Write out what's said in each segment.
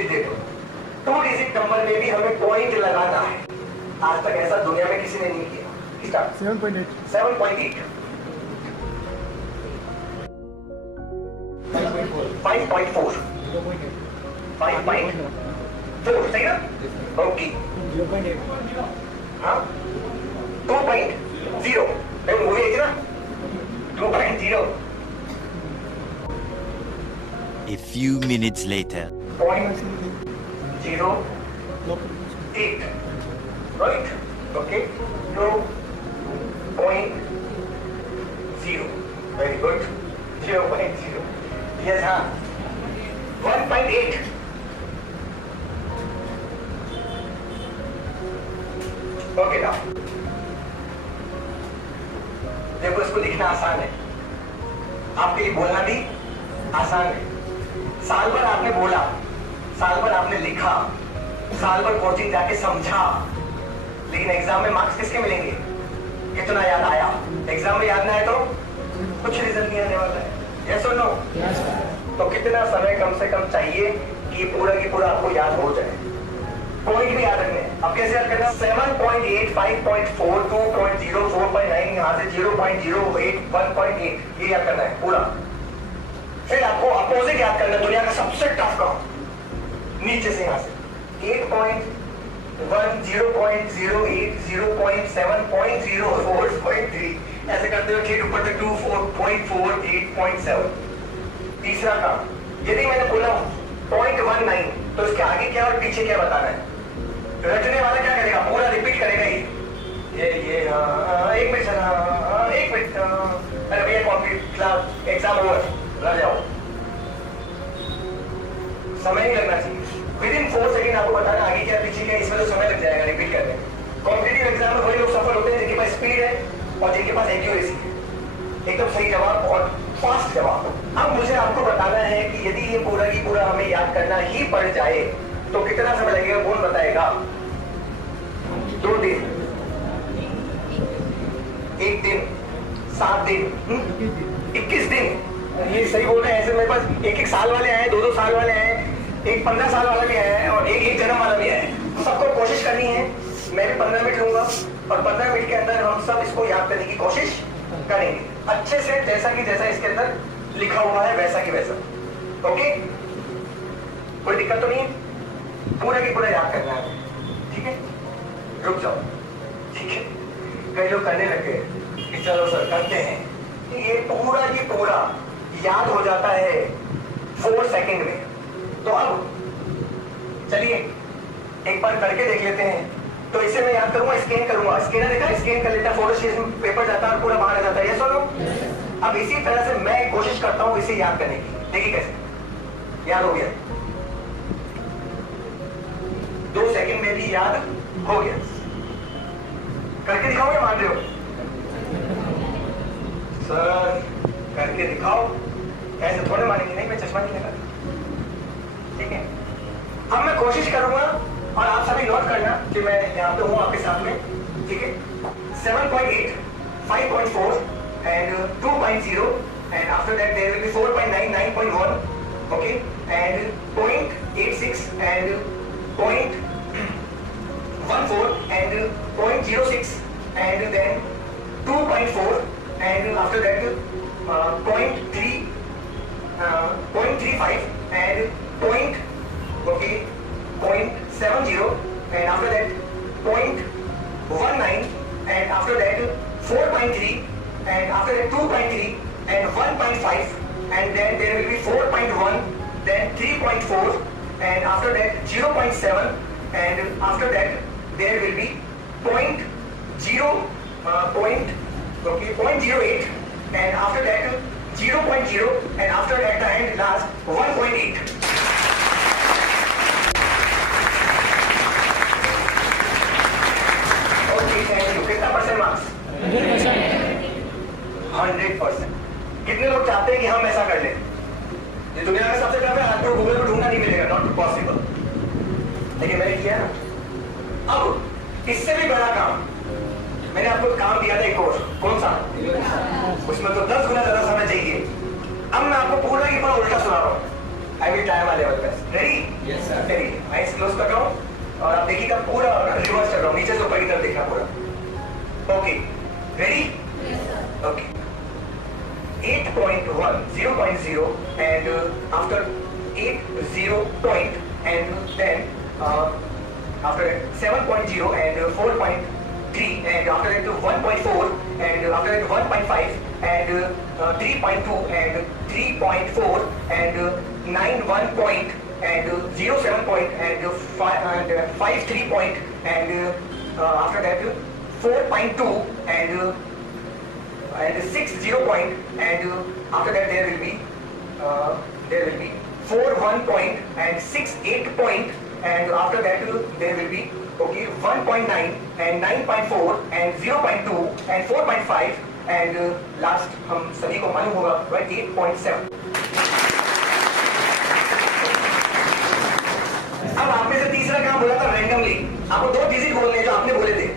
Digit दे दो। 2 digit number में भी हमें पॉइंट लगाना है। आज तक ऐसा दुनिया में किसी ने नहीं किया। 7.8 5.4 5.4 सही ना? ओके 0.8 हाँ 2.0 मूवी है ना 2.0 A few minutes later. 0.08 right? Okay 2.0 very good 0.0 yes हाँ 1.8 ओके ना देखो इसको लिखना आसान है, आपके लिए बोलना भी आसान है। साल भर आपने बोला, साल भर आपने लिखा, साल भर कोचिंग जाके समझा, लेकिन एग्जाम में मार्क्स किसके मिलेंगे? कितना याद आया? एग्जाम में याद ना आए तो कुछ रिजल्ट नहीं आने वाला है। यस और नो? तो कितना समय कम से कम चाहिए कि पूरा की पूरा आपको याद हो जाए? पॉइंट भी याद रखने। अब कैसे याद करना? 7.8 5.4 2.0 4.9 यहाँ से 0.08 1.8 ये याद करना है पूरा। फिर आपको अपोजिट याद करना है, दुनिया का सबसे टफ काम, नीचे से यहाँ से 8.1 0.08 0.7 0.04 ऐसे करते हुए ठीक ऊपर तक 2 4.4 8.7। तीसरा काम, यदि मैंने बोला 0.19 तो इसके आगे क्या और पीछे क्या बताना है? रटने वाला क्या करेगा? पूरा रिपीट करेगा ही। ये एक मिनट सर, एक मिनट, अरे भैया कॉम्प्लीट क्लास एग्जाम ओवर, लग जाओ। समय नहीं लगना चाहिए, विद इन 4 सेकेंड आपको बताना आगे क्या पीछे क्या, इसमें तो समय लग जाएगा रिपीट करने में। कॉम्पिटिटिव एग्जाम में वही लोग सफल होते हैं जिनके पास स्पीड है और जिनके पास एक्यूरेसी है, एकदम सही जवाब और फास्ट जवाब। अब मुझे आपको बताना है कि यदि ये पूरा की पूरा हमें याद करना ही पड़ जाए तो कितना समय लगेगा? कौन बताएगा? 2 दिन, 1 दिन, 7 दिन, 21 दिन। ये सही बोल रहे हैं। ऐसे मेरे पास 1-1 साल वाले आए, 2-2 साल वाले आए, एक 15 साल वाला भी आया है और एक जन्म वाला भी आया है। सबको कोशिश करनी है। मैं भी 15 मिनट लूंगा और 15 मिनट के अंदर हम सब इसको याद करने की कोशिश करेंगे अच्छे से, जैसा कि जैसा इसके अंदर लिखा हुआ है वैसा की वैसा। ओके, कोई दिक्कत तो नहीं है? पूरा की पूरा याद करना है, ठीक है? रुक जाओ, ठीक है? कई लोग करने लगे कि चलो सर करते हैं, ये पूरा की पूरा याद हो जाता है 4 सेकंड में। तो अब चलिए एक बार करके देख लेते हैं। तो इसे मैं याद करूंगा, स्कैन करूंगा, स्कैनर देखा, स्कैन कर लेता, फोटो शीट में पेपर जाता है और पूरा बाहर आ जाता है। ये सुनो, अब इसी तरह से मैं कोशिश करता हूं इसे याद करने की। देखिए कैसे याद हो गया, 2 सेकंड में भी याद हो गया। करके दिखाओ या मान रहे हो? सर करके दिखाओ, ऐसे थोड़े मानेंगे। नहीं, मैं चश्मा नहीं लगा, ठीक है? अब मैं कोशिश करूंगा और आप सभी नोट करना कि मैं यहाँ पे हूँ आपके साथ में, ठीक है? 7.8 5.4 and 2.0 and after that there will be 4.9 9.1 okay and 0.86 and 0.14 and 0.06 and then 2.4 and after that 0.35 and 0.70 and after that 0.19 and after that 4.3 and after that 2.3 and 1.5 and then there will be 4.1 then 3.4 and after that 0.7 and after that there will be 0.08 and after that 0.0 and after at the end last 1.8. Okay, thank you. कितना percent marks? 100%। कितने लोग चाहते हैं कि हम ऐसा कर लें? ये दुनिया का सबसे टफ है, आपको गूगल पर ढूंढना नहीं मिलेगा, नॉट पॉसिबल। लेकिन मैंने किया ना। अब इससे भी बड़ा काम मैंने आपको काम दिया था, एक और। कौन सा? उसमें तो 10 गुना ज्यादा समय चाहिए। अब मैं आपको पूरा की पूरा उल्टा सुना रहा हूं। I will try my level best. Ready? Yes sir. Ready. Eyes close कर रहा हूँ और आप देखिएगा पूरा रिवर्स कर रहा हूँ, नीचे से ऊपर की तरफ देखना पूरा। Okay, ready? Okay. 8.1, 0.0 and after 8 0 point and then after that 7.0 and 4.3 and after that 1.4 and after that 1.5 and 3.2 and 3.4 and 9 1 point and 0 7 point and 5 3 point and after that 4.2 and 6 0 point and after that there will be 4 1 point and 6 8 point and after that there will be okay 1.9 and 9.4 and 0.2 and 4.5 and last हम सभी को मालूम होगा right 8.7। अब आपने से तीसरा काम बोला था रैंडमली, आपको 2 डिजिट बोलने हैं जो आपने बोले थे।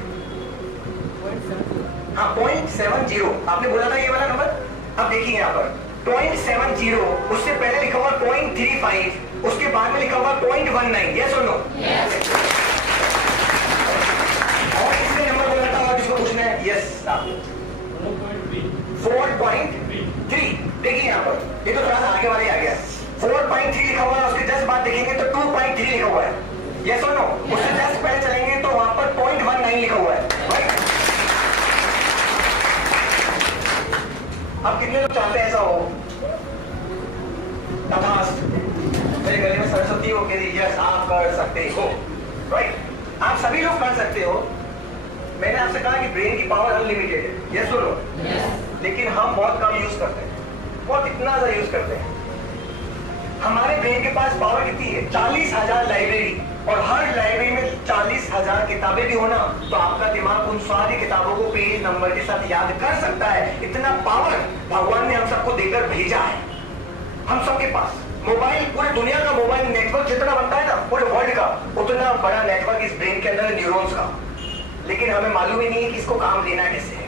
हाँ 0.70 आपने बोला था ये वाला नंबर। अब देखिए यहाँ पर 0.70 उससे पहले लिखा हुआ 0.35 उसके बाद में लिखा हुआ 0.19। यस और नो? और किसने नंबर बोला था और जिसको पूछना है? यस आप 4.3। देखिए यहाँ पर ये तो थोड़ा सा आगे वाले आ गया। 4.3 लिखा हुआ है, उसके जस्ट बाद देखेंगे तो 2.3 लिखा हुआ है। यस और नो? उससे जस्ट पहले चलेंगे तो वहां पर 0.19 लिखा हुआ है। राइट? अब कितने लोग चाहते हैं ऐसा हो? तथास्तु। मेरे गले में सरस्वती हो के यस आप कर सकते हो। राइट? आप सभी लोग कर सकते हो। मैंने आपसे कहा कि ब्रेन की पावर अनलिमिटेड है। यस और नो? लेकिन हम बहुत कम यूज करते हैं, बहुत इतना सा यूज करते हैं। हमारे ब्रेन के पास पावर कितनी है? 40,000 लाइब्रेरी, और हर लाइब्रेरी में 40,000 किताबें भी होना तो आपका दिमाग उन सारी किताबों को पेज नंबर के साथ याद कर सकता है। इतना पावर भगवान ने हम सबको देकर भेजा है। हम सबके पास मोबाइल, पूरे दुनिया का मोबाइल नेटवर्क जितना बनता है ना पूरे वर्ल्ड का, उतना बड़ा नेटवर्क इस ब्रेन के अंदर न्यूरॉन्स का। लेकिन हमें मालूम ही नहीं है कि इसको काम देना कैसे है।